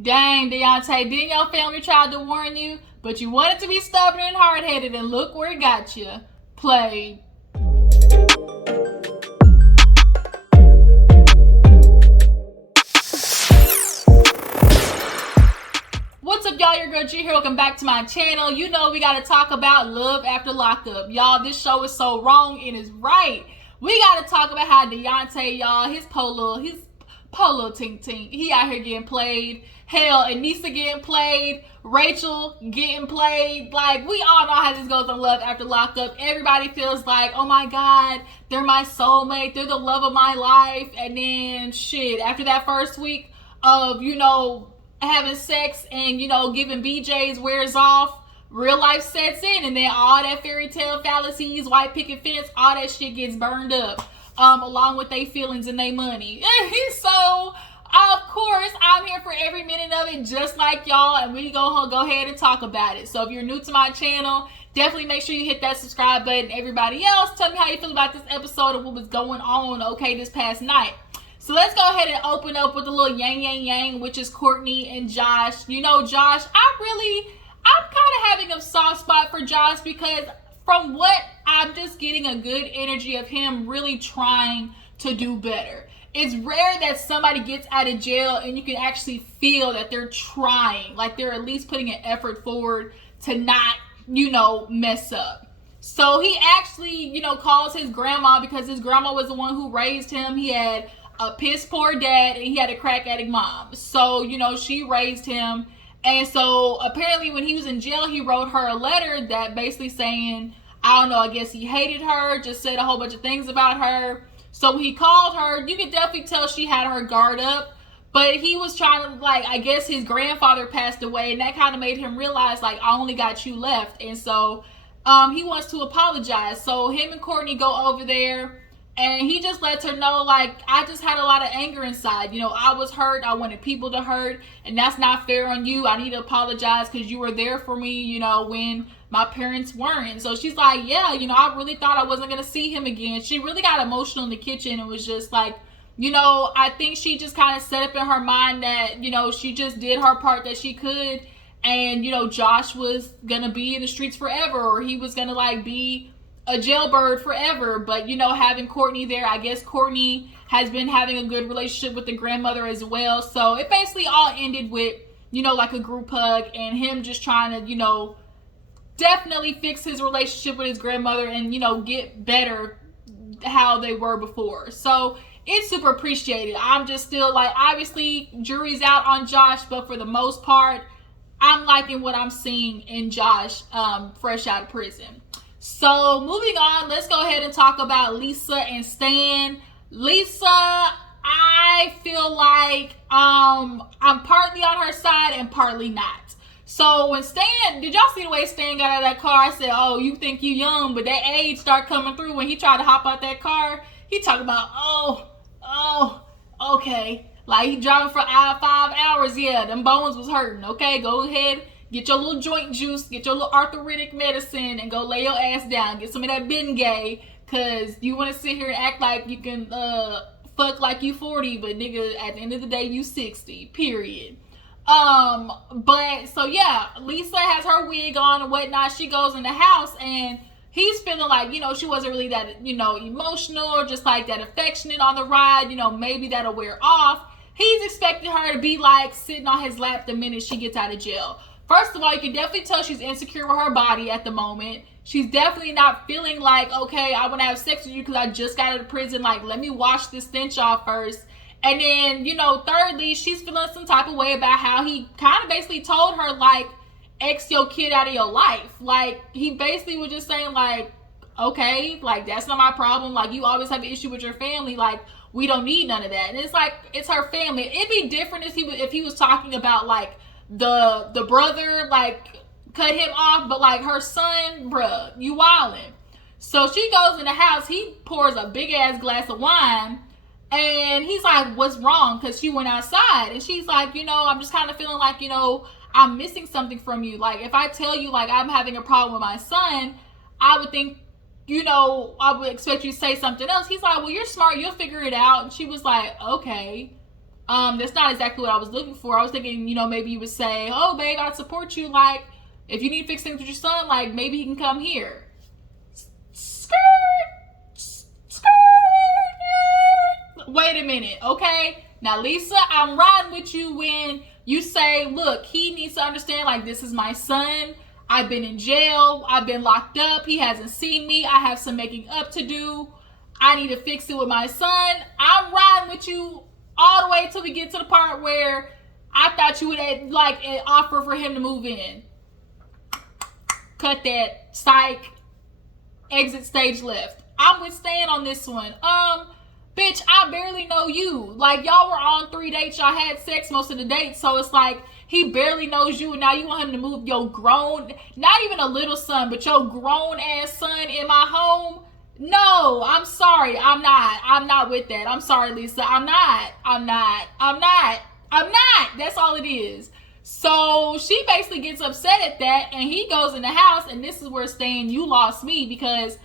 Dang, Daonta, didn't your family try to warn you? But you wanted to be stubborn and hard-headed, and look where it got you. Played. What's up, y'all? Your girl G here. Welcome back to my channel. You know we gotta talk about love after lockup. Y'all, this show is so wrong and it's right. We gotta talk about how Daonta, y'all, his polo tink tink, he out here getting played. Hell, Anissa getting played. Rachel getting played. Like, we all know how this goes on Love After Lockup. Everybody feels like, oh my God, they're my soulmate. They're the love of my life. And then, shit, after that first week of, having sex and, giving BJs wears off, real life sets in. And then all that fairy tale fallacies, white picket fence, all that shit gets burned up. Along with their feelings and their money. So, of course, I'm here for every minute of it, just like y'all, and we go ahead and talk about it. So if you're new to my channel, definitely make sure you hit that subscribe button. Everybody else, tell me how you feel about this episode and what was going on, okay, this past night. So let's go ahead and open up with a little yang, which is Courtney and Josh. You know, Josh, I'm kind of having a soft spot for Josh because from what I'm just getting a good energy of him really trying to do better. It's rare that somebody gets out of jail and you can actually feel that they're trying, like they're at least putting an effort forward to not, mess up. So he actually, calls his grandma because his grandma was the one who raised him. He had a piss poor dad and he had a crack addict mom. So, she raised him. And so apparently when he was in jail, he wrote her a letter that basically saying, I don't know, I guess he hated her, just said a whole bunch of things about her. So when he called her, you could definitely tell she had her guard up. But he was trying to, I guess his grandfather passed away, and that kind of made him realize, I only got you left. And so he wants to apologize. So him and Courtney go over there, and he just lets her know, I just had a lot of anger inside. I was hurt. I wanted people to hurt, and that's not fair on you. I need to apologize because you were there for me, when my parents weren't. So she's like, yeah, I really thought I wasn't going to see him again. She really got emotional in the kitchen and was just like, I think she just kind of set up in her mind that, she just did her part that she could. And, Josh was going to be in the streets forever, or he was going to be a jailbird forever. But, having Courtney there, I guess Courtney has been having a good relationship with the grandmother as well. So it basically all ended with, a group hug and him just trying to, definitely fix his relationship with his grandmother and, get better how they were before. So it's super appreciated. I'm just still obviously jury's out on Josh, but for the most part, I'm liking what I'm seeing in Josh fresh out of prison. So moving on, let's go ahead and talk about Lisa and Stan. Lisa, I feel like I'm partly on her side and partly not. So when Stan, did y'all see the way Stan got out of that car? I said, oh, you think you young, but that age start coming through when he tried to hop out that car. He talking about, okay. He driving for 5 hours. Yeah, them bones was hurting. Okay, go ahead, get your little joint juice, get your little arthritic medicine, and go lay your ass down. Get some of that Bengay, because you want to sit here and act like you can fuck like you 40, but nigga, at the end of the day, you 60, period. But so yeah, Lisa has her wig on and whatnot. She goes in the house and he's feeling like, she wasn't really that, emotional or just that affectionate on the ride. Maybe that'll wear off. He's expecting her to be sitting on his lap the minute she gets out of jail. First of all, you can definitely tell she's insecure with her body at the moment. She's definitely not feeling okay, I want to have sex with you because I just got out of prison. Let me wash this stench off first. And then, thirdly, she's feeling some type of way about how he kind of basically told her, X your kid out of your life. He basically was just saying, okay, that's not my problem. You always have an issue with your family. We don't need none of that. And it's it's her family. It'd be different if he was talking about, the brother, cut him off. But, her son, bruh, you wildin'. So she goes in the house. He pours a big-ass glass of wine. And he's like, what's wrong? Because she went outside. And she's like, I'm just kind of feeling I'm missing something from you. If I tell you, I'm having a problem with my son, I would think, I would expect you to say something else. He's like, well, you're smart. You'll figure it out. And she was like, okay. That's not exactly what I was looking for. I was thinking, you know, maybe you would say, oh, babe, I support you. Like, if you need to fix things with your son, like, maybe he can come here. Skirt! Skirt! Wait a minute, okay? Now, Lisa, I'm riding with you when you say, look, he needs to understand, like, this is my son. I've been in jail. I've been locked up. He hasn't seen me. I have some making up to do. I need to fix it with my son. I'm riding with you all the way until we get to the part where I thought you would like an offer for him to move in. Cut that. Psych. Exit stage left. I'm with Stan on this one. Bitch, I barely know you. Like, y'all were on 3 dates. Y'all had sex most of the dates. So it's like, he barely knows you. And now you want him to move your grown, not even a little son, but your grown ass son in my home. No, I'm sorry. I'm not with that. I'm sorry, Lisa. I'm not. That's all it is. So she basically gets upset at that, and he goes in the house, and this is where Stan, you lost me, because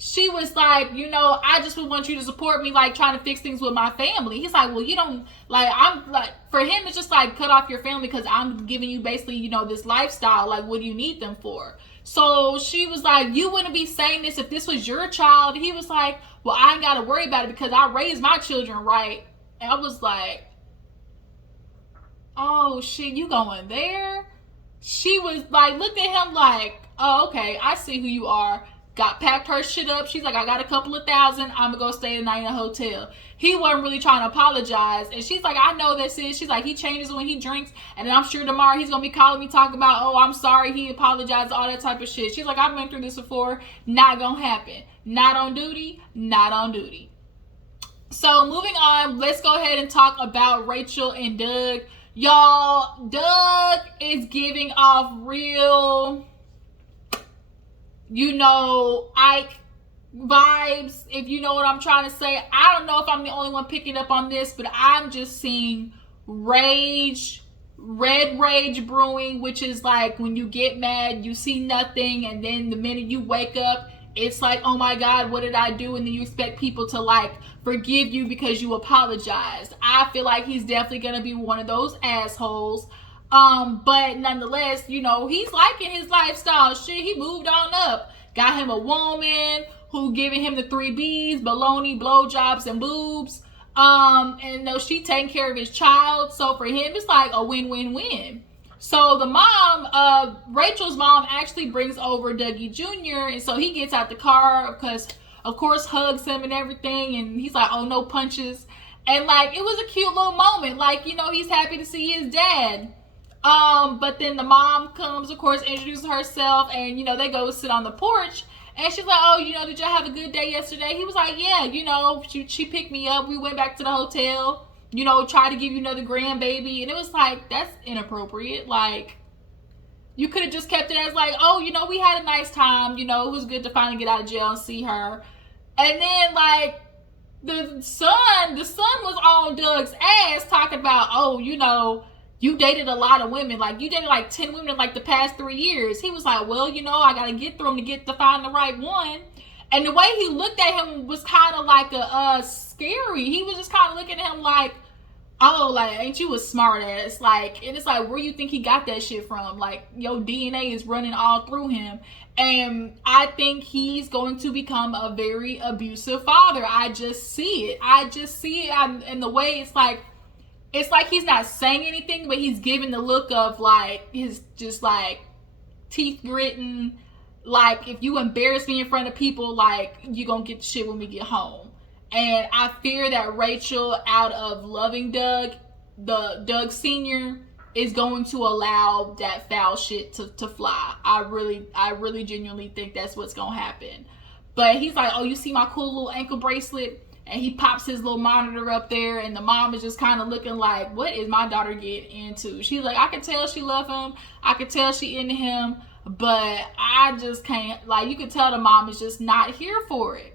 she was like, you know, I just would want you to support me, like, trying to fix things with my family. He's like, well, you don't, like, I'm, like, for him, it's just, like, cut off your family because I'm giving you basically, you know, this lifestyle. Like, what do you need them for? So she was like, you wouldn't be saying this if this was your child. He was like, well, I ain't got to worry about it because I raised my children right. And I was like, oh, shit, you going there? She was like, looked at him like, oh, okay, I see who you are. Packed her shit up. She's like, I got a couple of $1,000. I'm gonna go stay the night in a hotel. He wasn't really trying to apologize. And she's like, I know this is. She's like, he changes when he drinks. And then I'm sure tomorrow he's gonna be calling me talking about, oh, I'm sorry, he apologized, all that type of shit. She's like, I've been through this before. Not gonna happen. Not on duty. Not on duty. So moving on, let's go ahead and talk about Rachel and Doug. Y'all, Doug is giving off real, you know, Ike vibes, if you know what I'm trying to say. I don't know if I'm the only one picking up on this, but I'm just seeing rage, red rage brewing, which is like when you get mad, you see nothing, and then the minute you wake up, it's like, oh my God, what did I do? And then you expect people to like forgive you because you apologized. I feel like he's definitely gonna be one of those assholes. But nonetheless, you know, he's liking his lifestyle. Shit, he moved on up. Got him a woman who giving him the 3 B's, baloney, blowjobs, and boobs. And you know, she taking care of his child. So for him, it's like a win-win-win. So the mom, Rachel's mom, actually brings over Dougie Jr. And so he gets out the car because, of course, hugs him and everything. And he's like, oh, no punches. And like, it was a cute little moment. Like, you know, he's happy to see his dad. But then the mom comes, of course, introduces herself, and, you know, they go sit on the porch, and she's like, oh, you know, did y'all have a good day yesterday? He was like, yeah, you know, she picked me up, we went back to the hotel, you know, tried to give you another grandbaby, and it was like, that's inappropriate. Like, you could have just kept it as like, oh, you know, we had a nice time, you know, it was good to finally get out of jail and see her. And then, like, the son was on Doug's ass talking about, oh, you know, you dated a lot of women. Like, you dated like 10 women in like the past 3 years. He was like, well, you know, I got to get through them to find the right one. And the way he looked at him was kind of like scary. He was just kind of looking at him like, oh, like, ain't you a smart ass? Like, and it's like, where you think he got that shit from? Like, your DNA is running all through him. And I think he's going to become a very abusive father. I just see it. And the way it's like he's not saying anything, but he's giving the look of like his just like teeth gritting. Like, if you embarrass me in front of people, like, you gonna get the shit when we get home. And I fear that Rachel, out of loving Doug, Doug Sr., is going to allow that foul shit to fly. I really genuinely think that's what's gonna happen. But he's like, oh, you see my cool little ankle bracelet? And he pops his little monitor up there, and the mom is just kind of looking like, what is my daughter getting into? She's like, I can tell she love him. I can tell she into him, but I just can't. Like, you can tell the mom is just not here for it.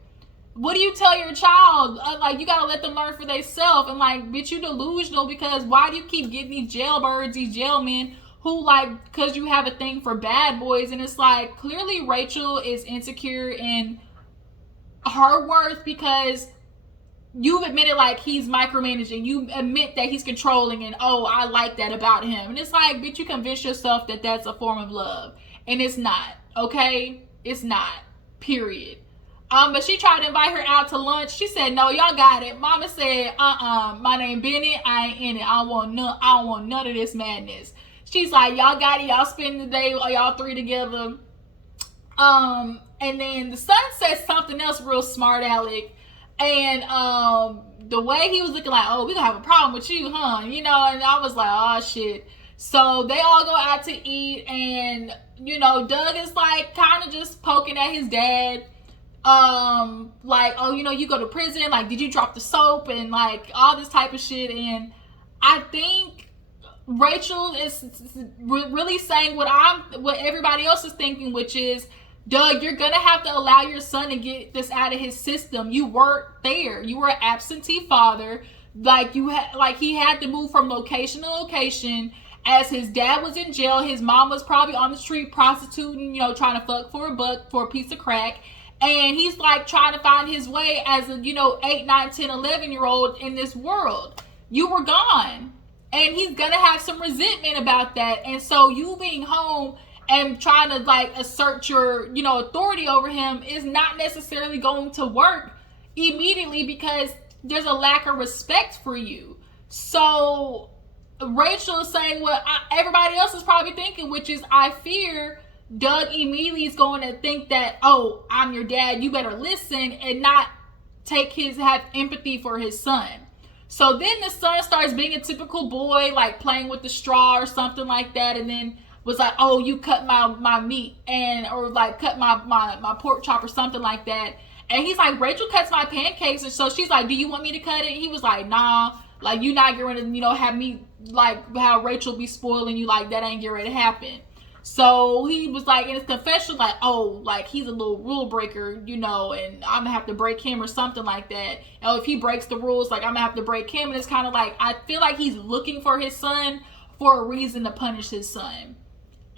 What do you tell your child? Like, you got to let them learn for themselves. And like, bitch, you delusional, because why do you keep getting these jailbirds, these jailmen who, like, because you have a thing for bad boys? And it's like, clearly Rachel is insecure in her worth, because you've admitted like he's micromanaging. You admit that he's controlling, and oh, I like that about him. And it's like, bitch, you convince yourself that that's a form of love, and it's not. Okay, it's not. Period. But she tried to invite her out to lunch. She said, no, y'all got it. Mama said, my name Bennett. I ain't in it. I don't want none of this madness. She's like, y'all got it. Y'all spend the day, y'all three together. And then the son said something else real smart, Alec. And the way he was looking like, oh, we gonna have a problem with you, huh? You know, and I was like, oh, shit. So they all go out to eat. And, you know, Doug is like kind of just poking at his dad. Like, oh, you know, you go to prison, like, did you drop the soap, and like all this type of shit. And I think Rachel is really saying what everybody else is thinking, which is, Doug, you're gonna have to allow your son to get this out of his system. You weren't there. You were an absentee father. Like he had to move from location to location. As his dad was in jail, his mom was probably on the street prostituting, you know, trying to fuck for a buck, for a piece of crack. And he's like trying to find his way as a, you know, 8, 9, 10, 11-year-old in this world. You were gone. And he's going to have some resentment about that. And so you being home and trying to like assert your, you know, authority over him is not necessarily going to work immediately, because there's a lack of respect for you. So Rachel is saying what everybody else is probably thinking, which is, I fear Doug immediately is going to think that, oh, I'm your dad, you better listen, and not have empathy for his son. So then the son starts being a typical boy, like playing with the straw or something like that, and then was like, oh, you cut my meat, or like cut my pork chop or something like that. And he's like, Rachel cuts my pancakes. And so she's like, do you want me to cut it? And he was like, nah, like, you not getting ready to, you know, have me, like, how Rachel be spoiling you, like, that ain't getting ready to happen. So he was like, in his confession, like, oh, like, he's a little rule breaker, you know, and I'm gonna have to break him or something like that. Oh, if he breaks the rules, like, I'm gonna have to break him. And it's kind of like, I feel like he's looking for his son for a reason to punish his son.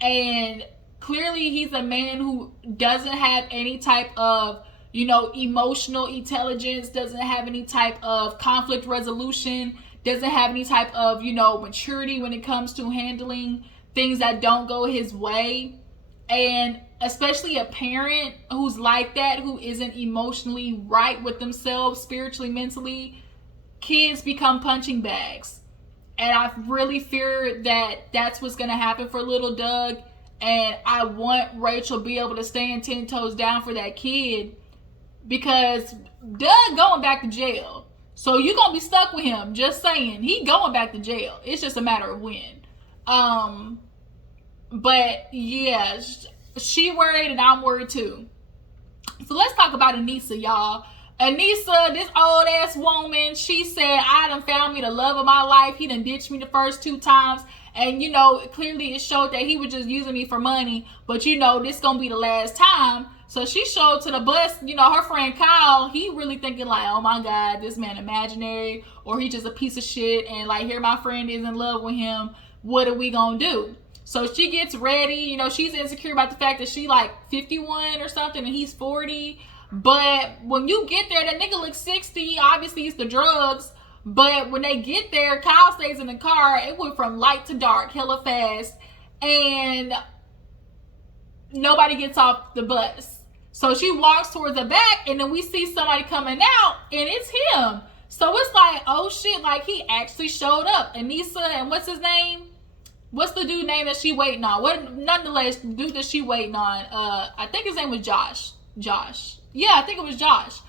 And clearly he's a man who doesn't have any type of, you know, emotional intelligence, doesn't have any type of conflict resolution, doesn't have any type of, you know, maturity when it comes to handling things that don't go his way. And especially a parent who's like that, who isn't emotionally right with themselves, spiritually, mentally, kids become punching bags. And I really fear that that's what's going to happen for little Doug. And I want Rachel to be able to stand 10 toes down for that kid, because Doug going back to jail. So you're going to be stuck with him. Just saying. He going back to jail. It's just a matter of when. But yeah, she worried and I'm worried too. So let's talk about Anissa, y'all. Anissa, this old ass woman, she said, I done found me the love of my life. He done ditched me the first 2 times. And, you know, clearly it showed that he was just using me for money. But, you know, this gonna be the last time. So she showed to the bus, you know, her friend Kyle, he really thinking like, oh my God, this man imaginary, or he just a piece of shit. And like, here my friend is in love with him. What are we gonna do? So she gets ready. You know, she's insecure about the fact that she like 51 or something and he's 40. But when you get there, that nigga looks 60. Obviously, it's the drugs. But when they get there, Kyle stays in the car. It went from light to dark, hella fast. And nobody gets off the bus. So she walks towards the back, and then we see somebody coming out, and it's him. So it's like, oh shit, like he actually showed up. Anissa, and what's his name? What's the dude name that she waiting on? What, nonetheless, the dude that she waiting on, I think his name was Josh. Yeah, I think it was Josh.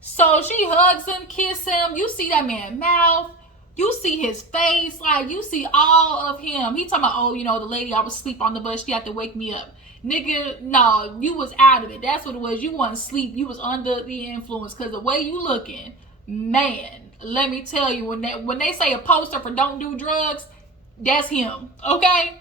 So she hugs him, kiss him. You see that man's mouth. You see his face. Like, you see all of him. He talking about, oh, you know, the lady, I was asleep on the bus. She had to wake me up. Nigga, no, you was out of it. That's what it was. You wasn't asleep. You was under the influence. Because the way you looking, man, let me tell you, when they say a poster for don't do drugs, that's him. Okay?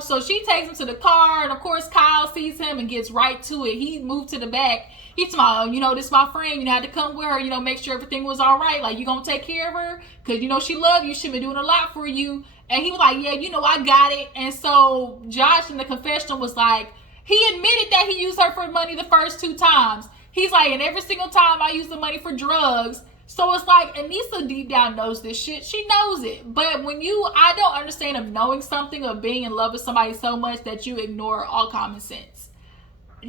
So she takes him to the car, and of course Kyle sees him and gets right to it. He moved to the back. He's like, you know, this is my friend. You know, I had to come with her, you know, make sure everything was all right. Like, you gonna take care of her? Because, you know, she love you. She been doing a lot for you. And he was like, yeah, you know, I got it. And so Josh in the confessional was like, he admitted that he used her for money the first 2 times. He's like, and every single time I use the money for drugs. So it's like, Anissa deep down knows this shit. She knows it. But I don't understand of knowing something, of being in love with somebody so much that you ignore all common sense.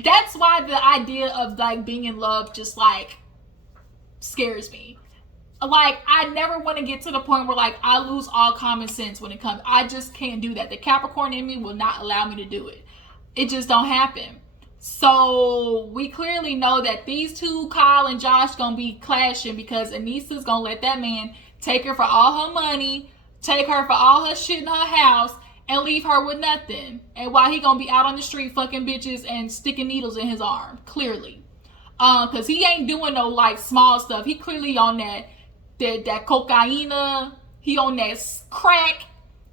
That's why the idea of like being in love just like scares me. Like, I never want to get to the point where like I lose all common sense when it comes. I just can't do that. The Capricorn in me will not allow me to do it. It just don't happen. So we clearly know that these two, Kyle and Josh, gonna be clashing because Anissa's gonna let that man take her for all her money, take her for all her shit in her house, and leave her with nothing. And while he gonna be out on the street fucking bitches and sticking needles in his arm, clearly. Cause he ain't doing no like small stuff. He clearly on that cocaine, he on that crack,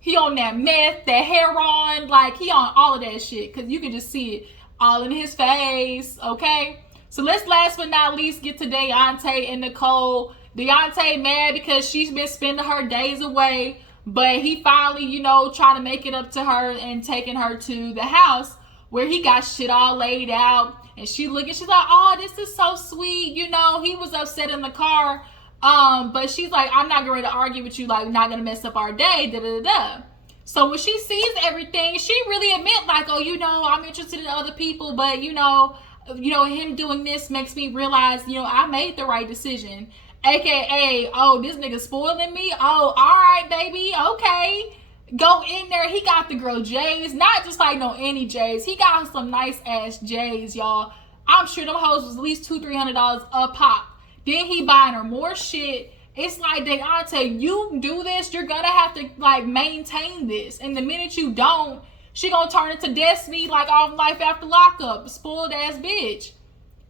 he on that meth, that heroin, like he on all of that shit. Cause you can just see it all in his face, okay? So let's last but not least get to Daonta and Nicolle. Daonta mad because she's been spending her days away, but he finally, trying to make it up to her and taking her to the house where he got shit all laid out. And she's like, oh, this is so sweet. He was upset in the car. But she's like, I'm not going to argue with you, like, not going to mess up our day, da-da-da-da. So when she sees everything, she really admit like, oh, I'm interested in other people, but him doing this makes me realize, I made the right decision. AKA, oh, this nigga spoiling me. Oh, all right, baby. Okay. Go in there. He got the girl J's, not just like no any J's. He got some nice ass J's, y'all. I'm sure them hoes was at least $200-$300 a pop. Then he buying her more shit. It's like, Daonta, you do this, you're gonna have to like maintain this. And the minute you don't, she gonna turn into Destiny like off Life After Lockup, spoiled ass bitch.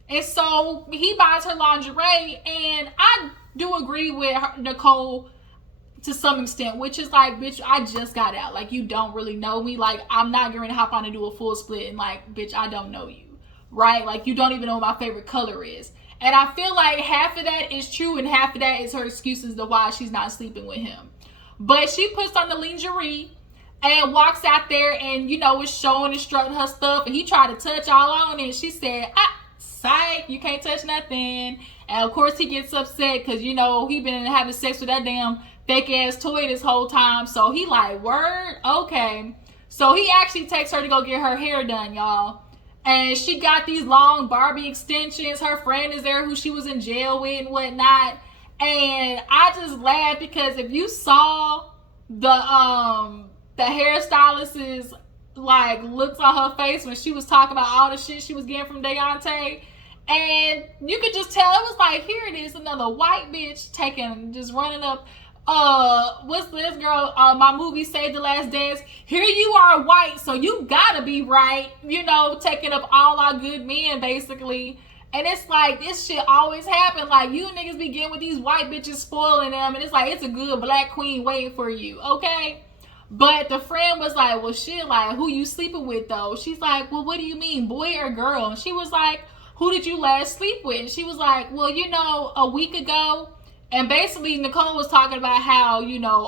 And so he buys her lingerie, and I do agree with Nicolle to some extent, which is like, bitch, I just got out. Like, you don't really know me. Like, I'm not going to hop on and do a full split and like, bitch, I don't know you, right? Like, you don't even know what my favorite color is. And I feel like half of that is true and half of that is her excuses to why she's not sleeping with him. But she puts on the lingerie and walks out there and, is showing and strutting her stuff. And he tried to touch all on it. She said, psych, you can't touch nothing. And of course he gets upset because, he been having sex with that damn fake ass toy this whole time. So he like, word? Okay. So he actually takes her to go get her hair done, y'all. And she got these long Barbie extensions. Her friend is there who she was in jail with and whatnot. And I just laughed because if you saw the hairstylist's like looks on her face when she was talking about all the shit she was getting from Daonta, and you could just tell it was like, here it is, another white bitch just running up. What's this girl? My movie Save the Last Dance. Here you are white, so you gotta be right, taking up all our good men, basically. And it's like, this shit always happen. Like, you niggas be getting with these white bitches spoiling them, and it's like, it's a good black queen waiting for you, okay? But the friend was like, well, shit, like, who you sleeping with, though? She's like, well, what do you mean, boy or girl? And she was like, who did you last sleep with? And she was like, well, a week ago. And basically, Nicolle was talking about how,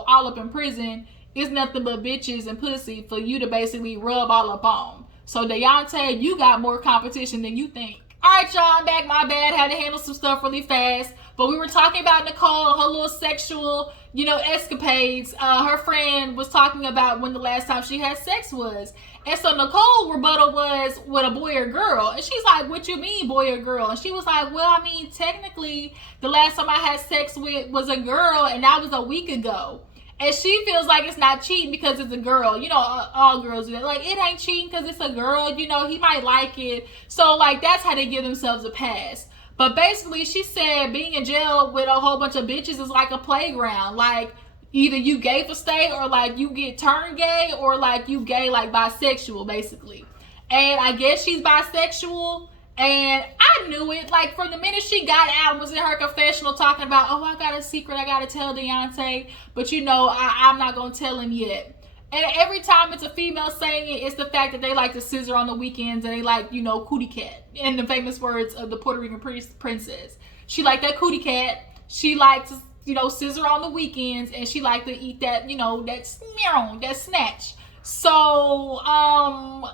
all up in prison is nothing but bitches and pussy for you to basically rub all up on. So, Daonta, you got more competition than you think. All right, y'all, I'm back. My bad. Had to handle some stuff really fast. But we were talking about Nicolle, her little sexual, escapades. Her friend was talking about when the last time she had sex was. And so Nicolle rebuttal was with a boy or girl. And she's like, what you mean, boy or girl? And she was like, well, I mean, technically, the last time I had sex with was a girl, and that was a week ago. And she feels like it's not cheating because it's a girl. All girls do that. Like, it ain't cheating because it's a girl. He might like it. So, like, that's how they give themselves a pass. But basically, she said being in jail with a whole bunch of bitches is like a playground. Like, either you gay for stay, or like you get turned gay, or like you gay like bisexual, basically. And I guess she's bisexual. And I knew it. Like, from the minute she got out and was in her confessional talking about, oh, I got a secret I got to tell Daonta, but I'm not going to tell him yet. And every time it's a female saying it, it's the fact that they like to scissor on the weekends, and they like, cootie cat, in the famous words of the Puerto Rican princess. She like that cootie cat. She likes to, scissor on the weekends, and she like to eat that, that snatch. So,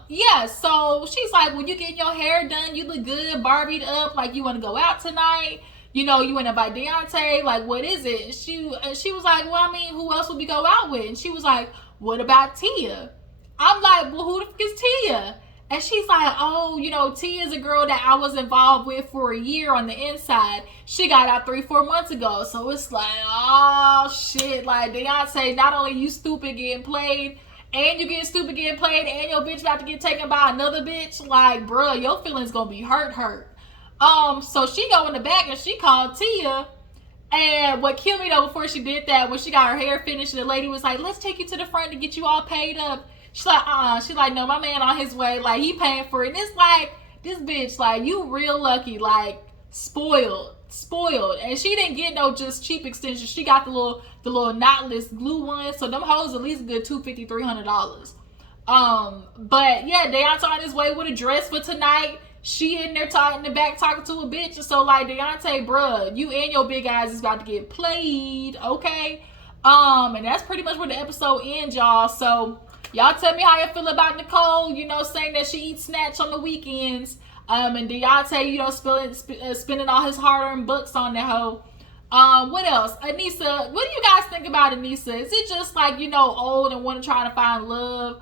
yeah, so she's like, when you getting your hair done, you look good, Barbied up, like you want to go out tonight. You know, you want to invite Daonta, like, what is it? She was like, well, I mean, who else would we go out with? And she was like, what about Tia? I'm like, well, who the fuck is Tia? And she's like, oh, you know, Tia is a girl that I was involved with for a year on the inside. She got out 3-4 months ago. So it's like, oh, shit. Like, Daonta, not only you stupid getting played, and you getting stupid getting played, and your bitch about to get taken by another bitch. Like, bruh, your feelings gonna be hurt. So she go in the back and she called Tia. And what killed me though, before she did that, when she got her hair finished, the lady was like, let's take you to the front to get you all paid up. She's like, She's like, no, my man on his way. Like, he paying for it. And it's like, this bitch, like, you real lucky. Like, spoiled. And she didn't get no just cheap extensions. She got the little knotless glue one. So them hoes at least good $250, $300. But yeah, Daonta on his way with a dress for tonight. She in there in the back talking to a bitch. And so like, Daonta, bruh, you and your big eyes is about to get played, okay? And that's pretty much where the episode ends, y'all. So y'all tell me how you feel about Nicolle, you know, saying that she eats snatch on the weekends. And Daonta, you know, spending all his hard-earned bucks on that hoe. What else? Anissa, what do you guys think about Anissa? Is it just like, you know, old and want to try to find love?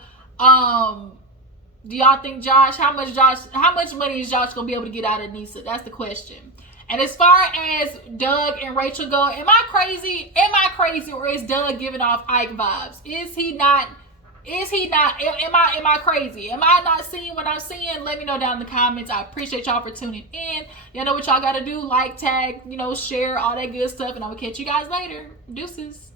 Do y'all think how much money is Josh gonna be able to get out of Anissa? That's the question. And as far as Doug and Rachel go, am I crazy? Or is Doug giving off Ike vibes? Is he not? Am I crazy? Am I not seeing what I'm seeing? Let me know down in the comments. I appreciate y'all for tuning in. Y'all know what y'all gotta do. Like, tag, you know, share, all that good stuff. And I'm gonna catch you guys later. Deuces.